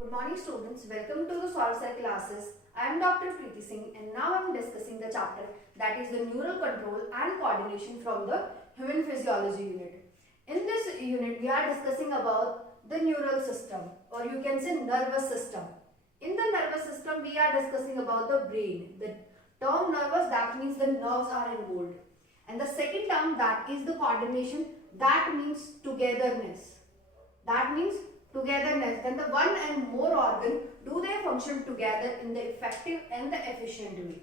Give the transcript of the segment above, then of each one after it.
Good morning students, welcome to the SolveCell classes. I am Dr. Preeti Singh and now I am discussing the chapter that is the neural control and coordination from the human physiology unit. In this unit we are discussing about the neural system, or you can say nervous system. In the nervous system we are discussing about the brain. The term nervous, that means the nerves are involved. And the second term, that is the coordination, that means togetherness. That means togetherness. Then the one and more organ, do they function together in the effective and the efficient way.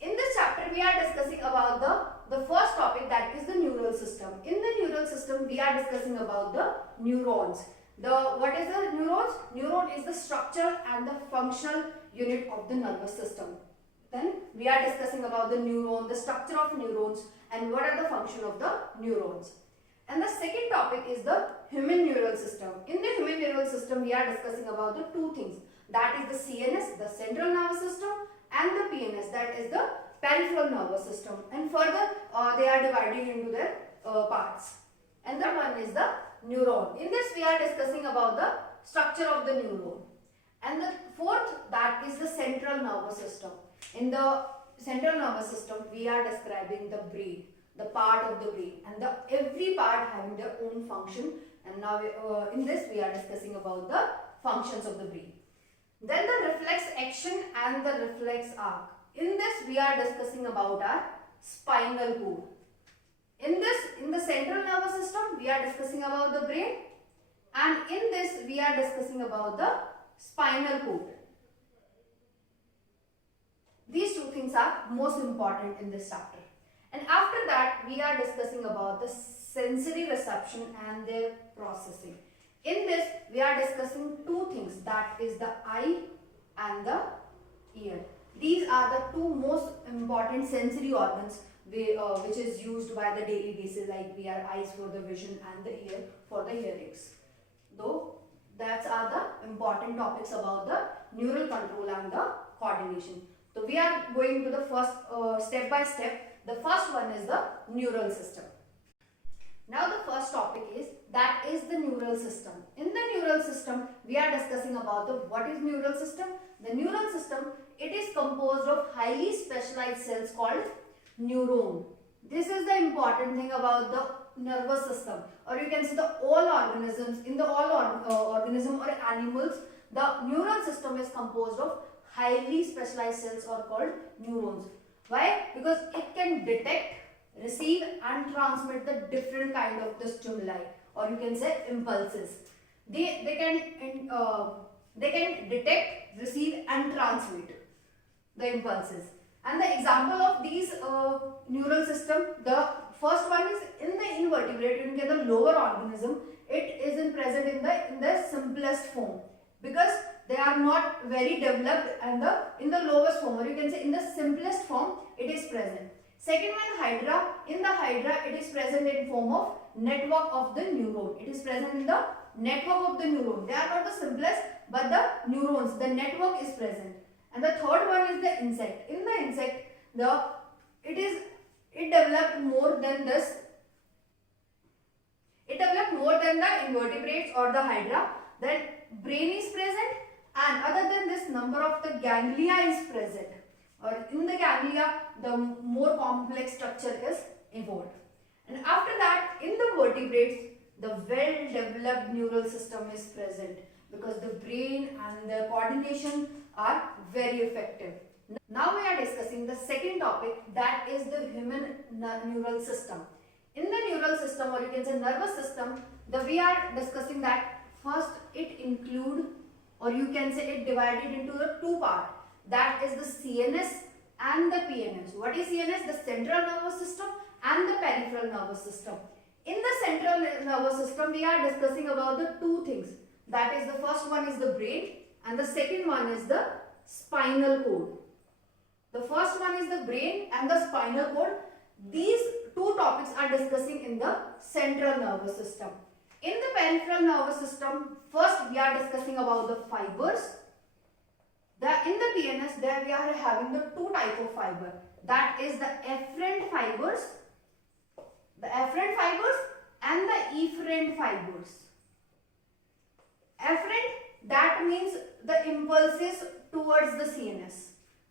In this chapter we are discussing about the first topic, that is the neural system. In the neural system we are discussing about the neurons. What is the neurons? Neuron is the structure and the functional unit of the nervous system. Then we are discussing about the neuron, the structure of neurons, and what are the function of the neurons. And the second topic is the human neural system. In the human neural system we are discussing about the two things, that is the CNS, the central nervous system, and the PNS, that is the peripheral nervous system. And further they are divided into their parts. And the one is the neuron. In this we are discussing about the structure of the neuron. And the fourth, that is the central nervous system. In the central nervous system we are describing the brain, the part of the brain, and every part having their own function. And now in this we are discussing about the functions of the brain. Then the reflex action and the reflex arc. In this we are discussing about our spinal cord. In the central nervous system we are discussing about the brain, and in this we are discussing about the spinal cord. These two things are most important in this chapter. And after that we are discussing about the sensory reception and their processing. In this we are discussing two things, that is the eye and the ear. These are the two most important sensory organs which is used by the daily basis, like we are eyes for the vision and the ear for the hearings. Though that are the important topics about the neural control and the coordination. So we are going to the first step by step. The first one is the neural system. Now the first topic is, that is the neural system. In the neural system we are discussing about what is neural system. The neural system, it is composed of highly specialized cells called neuron. This is the important thing about the nervous system, or you can say the all organisms. In the all organism or animals, the neural system is composed of highly specialized cells or called neurons. Why? Because it can detect, receive and transmit the different kind of the stimuli, or you can say impulses. They can detect, receive and transmit the impulses. And the example of these neural system, the first one is in the invertebrate, you can the lower organism. It is present in the simplest form, because they are not very developed, and in the lowest form, or you can say in the simplest form it is present. Second one, Hydra. In the Hydra it is present in form of network of the neuron. It is present in the network of the neuron. They are not the simplest, but the neurons, the network is present. And the third one is the insect. In the insect, it developed more than this. It developed more than the invertebrates or the Hydra. Then brain is present, and other than this, number of the ganglia is present, or in the ganglia the more complex structure is evolved. And after that, in the vertebrates, the well developed neural system is present, because the brain and the coordination are very effective. Now we are discussing the second topic, that is the human neural system. In the neural system, or you can say nervous system, we are discussing that first it include, or you can say it divided into the two parts, that is the CNS and the PNS. What is CNS? The central nervous system and the peripheral nervous system. In the central nervous system we are discussing about the two things, that is the first one is the brain and the second one is the spinal cord. The first one is the brain and the spinal cord. These two topics are discussing in the central nervous system. In the peripheral nervous system, first we are discussing about the fibers. In the PNS, there we are having the two type of fiber, that is the afferent fibers, and the efferent fibers. Afferent, that means means the impulses towards the CNS.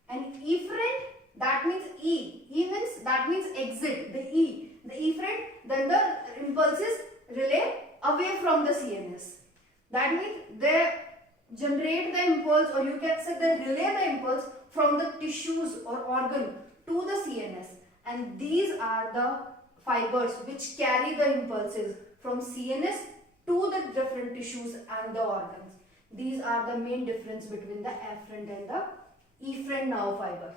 And efferent, that means E. E means, that means exit, the E. The efferent, then the impulses relay away from the CNS. That means they generate the impulse, or you can say they relay the impulse from the tissues or organ to the CNS. And these are the fibers which carry the impulses from CNS to the different tissues and the organs. These are the main difference between the afferent and the efferent nerve fibers.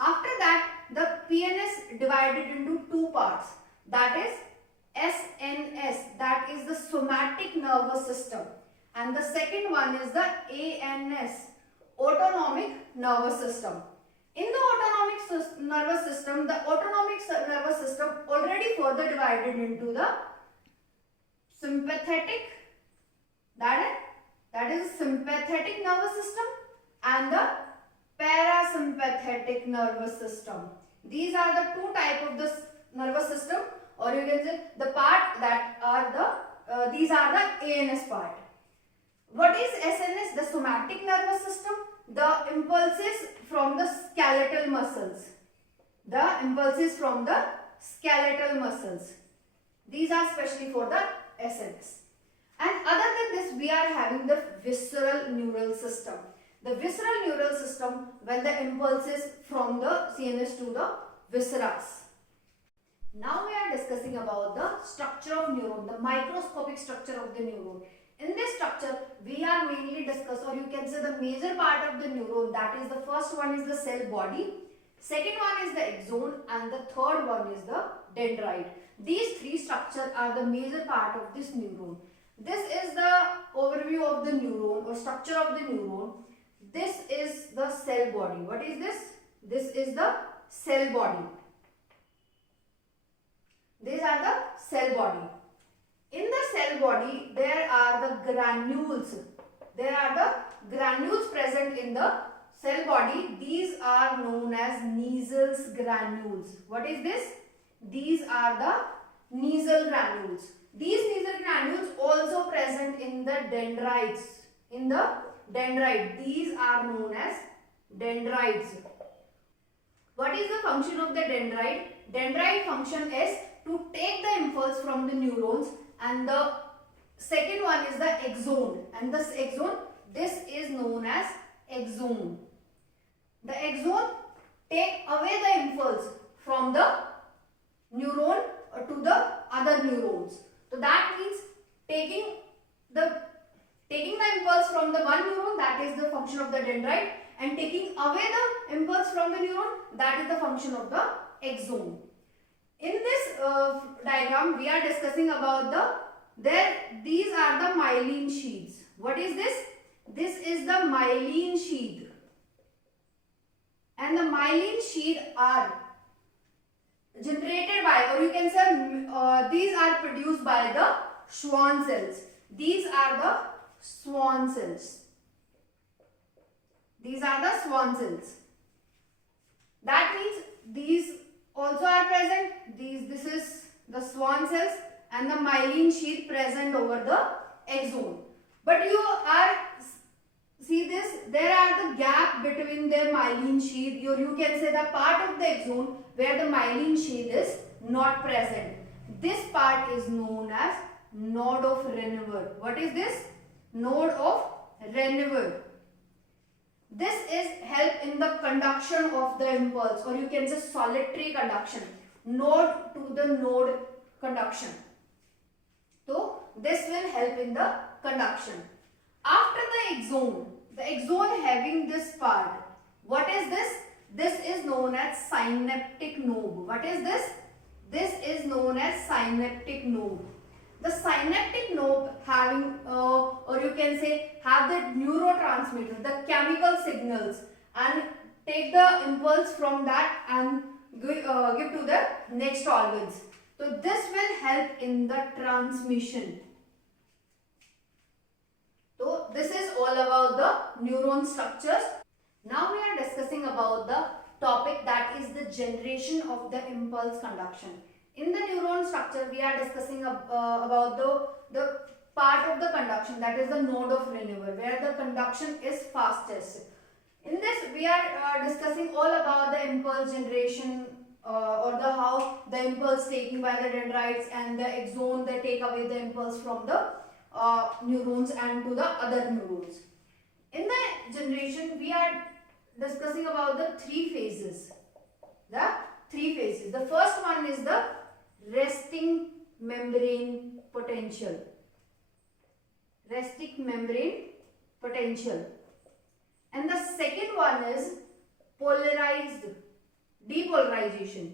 After that, the PNS divided into two parts, that is SNS, that is the somatic nervous system, and the second one is the ANS, autonomic nervous system. In the autonomic nervous system, the autonomic nervous system already further divided into the sympathetic, that is sympathetic nervous system, and the parasympathetic nervous system. These are the two types of the nervous system, or you can say the part that are the these are the ANS part. What is SNS? The somatic nervous system. The impulses from the skeletal muscles. The impulses from the skeletal muscles. These are specially for the SNS. And other than this, we are having the visceral neural system. The visceral neural system, when the impulses from the CNS to the viscera. Now we are discussing about the structure of neuron, the microscopic structure of the neuron. In this structure, we are mainly discuss, or you can say the major part of the neuron, that is the first one is the cell body, second one is the axon, and the third one is the dendrite. These three structures are the major part of this neuron. This is the overview of the neuron or structure of the neuron. This is the cell body. What is this? This is the cell body. These are the cell body. In the cell body, there are the granules. There are the granules present in the cell body. These are known as Neisel's granules. What is this? These are the Neisel granules. These Neisel granules also present in the dendrites. In the dendrite, these are known as dendrites. What is the function of the dendrite? Dendrite function is to take the impulse from the neurons, and the second one is the axon, and this axon, this is known as axon. The axon take away the impulse from the neuron to the other neurons. So that means taking the impulse from the one neuron, that is the function of the dendrite, and taking away the impulse from the neuron, that is the function of the axon. In this diagram, we are discussing about these are the myelin sheaths. What is this? This is the myelin sheath. And the myelin sheath are generated by, or you can say these are produced by the Schwann cells. These are the Schwann cells. These are the Schwann cells. That means these also are present. This is the Schwann cells and the myelin sheath present over the axon. But you are see this, there are the gap between the myelin sheath, or you can say the part of the axon where the myelin sheath is not present. This part is known as node of Renier. What is this? Node of Renier. This is help in the conduction of the impulse, or you can say solitary conduction, node to the node conduction. So this will help in the conduction. After the axon having this part, what is this? This is known as synaptic knob. What is this? This is known as synaptic knob. The synaptic knob having, or you can say, have the neurotransmitter, the chemical signals, and take the impulse from that and give to the next organs. So this will help in the transmission. So this is all about the neuron structures. Now we are discussing about the topic that is the generation of the impulse conduction. In the neuron structure, we are discussing about the part of the conduction, that is the node of Renier, where conduction is fastest. In this, we are discussing all about the impulse generation or the how the impulse taken by the dendrites and the axon, they take away the impulse from the neurons and to the other neurons. In the generation, we are discussing about the three phases. The three phases. The first one is the resting membrane potential. Resting membrane potential. And the second one is polarized depolarization.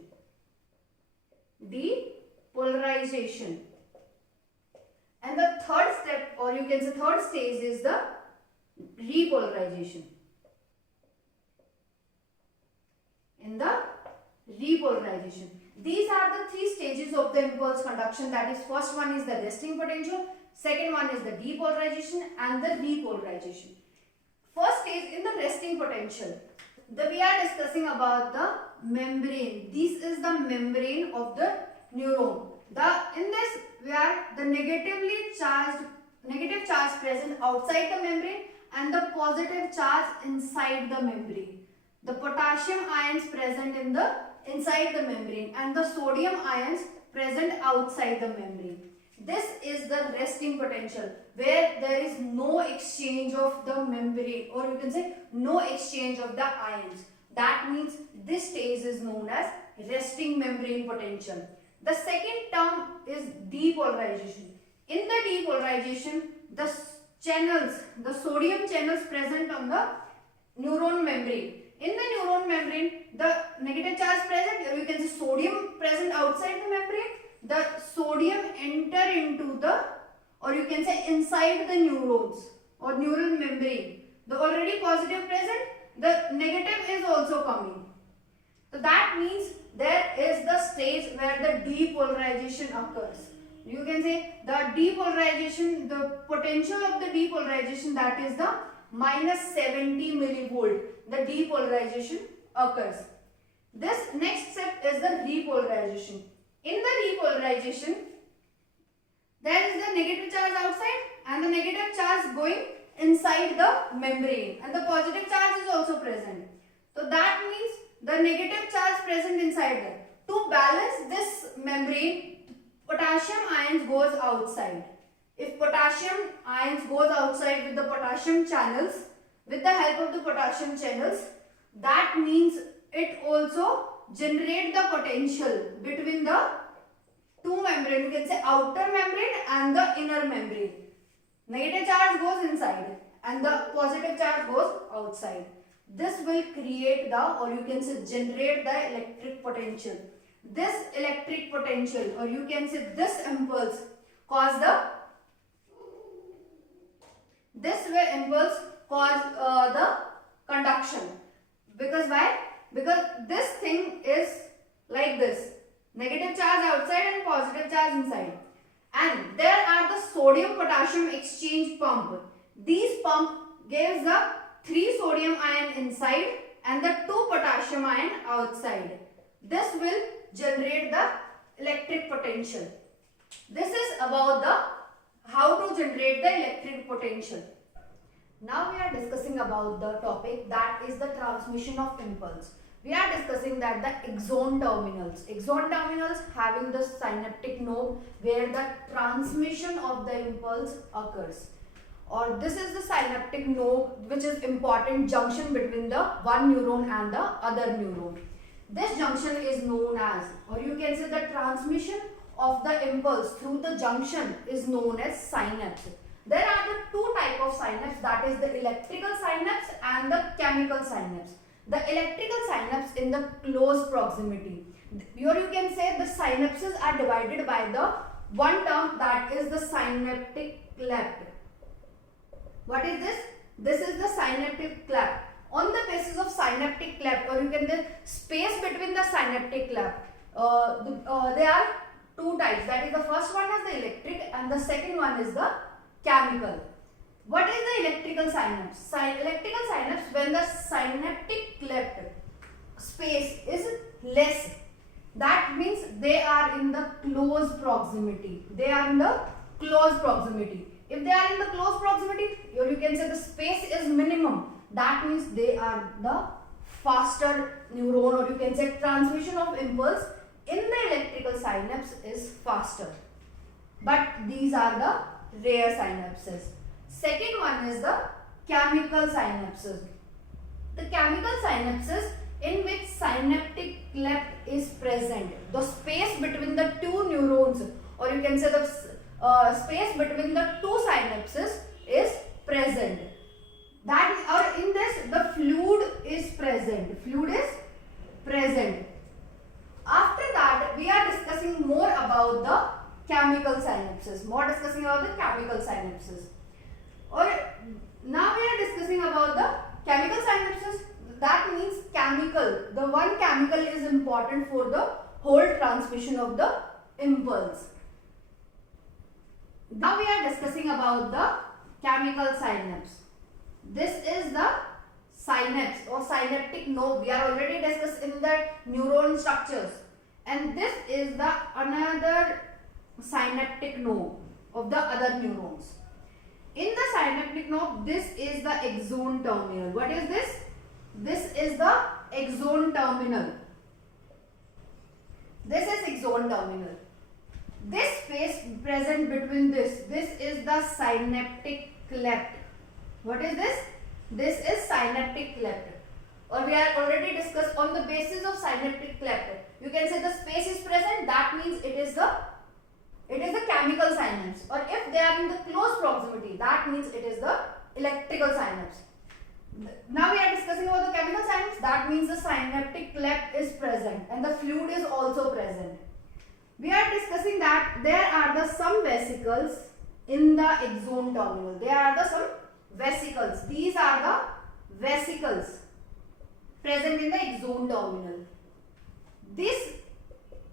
Depolarization. And the third step, or you can say third stage, is the repolarization. In the repolarization. These are the three stages of the impulse conduction. That is, first one is the resting potential, second one is the depolarization and the repolarization. First stage in the resting potential. We are discussing about the membrane. This is the membrane of the neuron. In this, where the negative charge present outside the membrane and the positive charge inside the membrane. The potassium ions present in the inside the membrane and the sodium ions present outside the membrane. This is the resting potential, where there is no exchange of the membrane, or you can say no exchange of the ions. That means this stage is known as resting membrane potential. The second term is depolarization. In the depolarization, the sodium channels present on the neuron membrane. In the neuron membrane, the negative charge present, or you can say sodium present outside the membrane. The sodium enter into the, or you can say inside the neurons or neural membrane. The already positive present, the negative is also coming. So that means there is the stage where the depolarization occurs. You can say the depolarization, the potential of the depolarization, that is the minus 70 millivolt. The depolarization occurs. This next step is the repolarization. In the repolarization, there is the negative charge outside and the negative charge going inside the membrane, and the positive charge is also present. So that means the negative charge present inside there. To balance this membrane, potassium ions goes outside. If potassium ions goes outside with the potassium channels, with the help of the potassium channels, that means it also generate the potential between the two membranes. You can say outer membrane and the inner membrane. Negative charge goes inside and the positive charge goes outside. This will create the, or you can say generate the electric potential. This electric potential, or you can say this impulse, cause the conduction. Because why? Because this thing is like this. Negative charge outside and positive charge inside. And there are the sodium potassium exchange pump. These pump gives the 3 sodium ion inside and the 2 potassium ion outside. This will generate the electric potential. This is about the how to generate the electric potential. Now we are discussing about the topic, that is the transmission of impulse. We are discussing that the axon terminals having the synaptic node where the transmission of the impulse occurs. Or this is the synaptic node, which is important junction between the one neuron and the other neuron. This junction is known as, or you can say the transmission of the impulse through the junction is known as synapse. There are the two types of synapse, that is the electrical synapse and the chemical synapse. The electrical synapse in the close proximity. Here you can say the synapses are divided by the one term, that is the synaptic cleft. What is this? This is the synaptic cleft. On the basis of synaptic cleft, or you can say space between the synaptic cleft, there are two types. That is, the first one is the electric and the second one is the chemical. What is the electrical synapse? Electrical synapse, when the synaptic cleft space is less, that means they are in the close proximity. They are in the close proximity. If they are in the close proximity, or you can say the space is that means they are the faster neuron, or you can say transmission of impulse in the electrical synapse is faster. But these are the rare synapses. Second one is the chemical synapses. The chemical synapses in which synaptic cleft is present. The space between the two neurons, or you can say the space between the two synapses is present. That, or in this the fluid is present. Fluid is present. After that we are discussing more about the chemical synapses. Or now we are discussing about the chemical synapses. That means chemical. The one chemical is important for the whole transmission of the impulse. Now we are discussing about the chemical synapse. This is the synapse or synaptic node. We are already discussed in the neuron structures, and this is the another synaptic node of the other neurons. In the synaptic node, this is the axon terminal. What is this? This is the axon terminal. This is axon terminal. This space present between this is the synaptic cleft. What is this? This is synaptic cleft. Or we are already discussed on the basis of synaptic cleft. You can say the space is present. That means it is the chemical synapse. Or if they are in the close proximity, that means it is the electrical synapse. Now we are discussing about the chemical synapse. That means the synaptic cleft is present and the fluid is also present. We are discussing that there are some vesicles in the axon terminal. There are some vesicles. These are the vesicles present in the axon terminal. This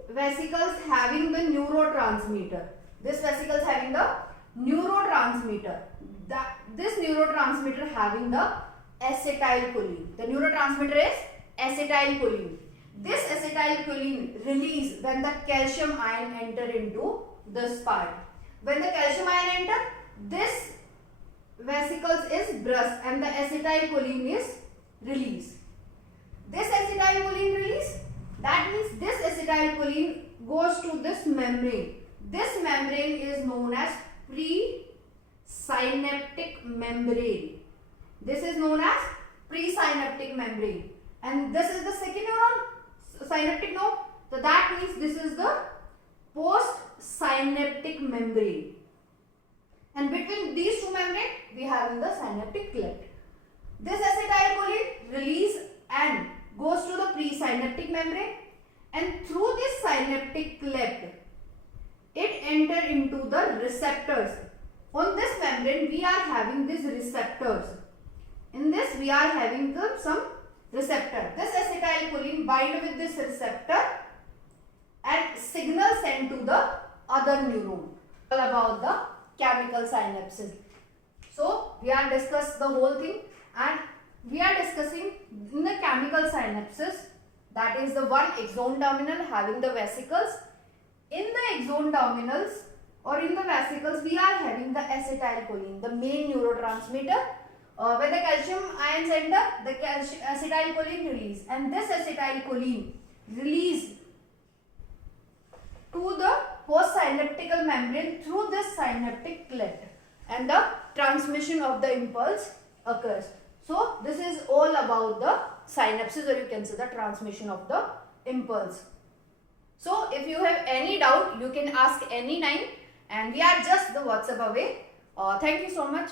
vesicles having the neurotransmitter. This vesicles having the neurotransmitter. This neurotransmitter having the acetylcholine. The neurotransmitter is acetylcholine. This acetylcholine release when the calcium ion enter into this part. When the calcium ion enter, this vesicles is burst and the acetylcholine is released. This acetylcholine release, that means this acetylcholine goes to this membrane. This membrane is known as presynaptic membrane. This is known as presynaptic membrane. And this is the second neuron, synaptic node. So that means this is the postsynaptic membrane. And between these two membranes, we have the synaptic cleft. This acetylcholine release and goes to the presynaptic membrane, and through this synaptic cleft, it enter into the receptors. On this membrane, we are having these receptors. In this, we are having some receptor. This acetylcholine bind with this receptor and signal sent to the other neuron. All about the chemical synapses. So we are discussed the whole thing, and we are discussing in the chemical synapses, that is the one axon terminal having the vesicles. In the axon terminals or in the vesicles, we are having the acetylcholine, the main neurotransmitter. When the calcium ions enter, the acetylcholine release, and this acetylcholine release to the postsynaptical membrane through this synaptic cleft, and the transmission of the impulse occurs. So this is all about the synapses, or you can say the transmission of the impulse. So if you have any doubt, you can ask any time, and we are just the WhatsApp away. Thank you so much.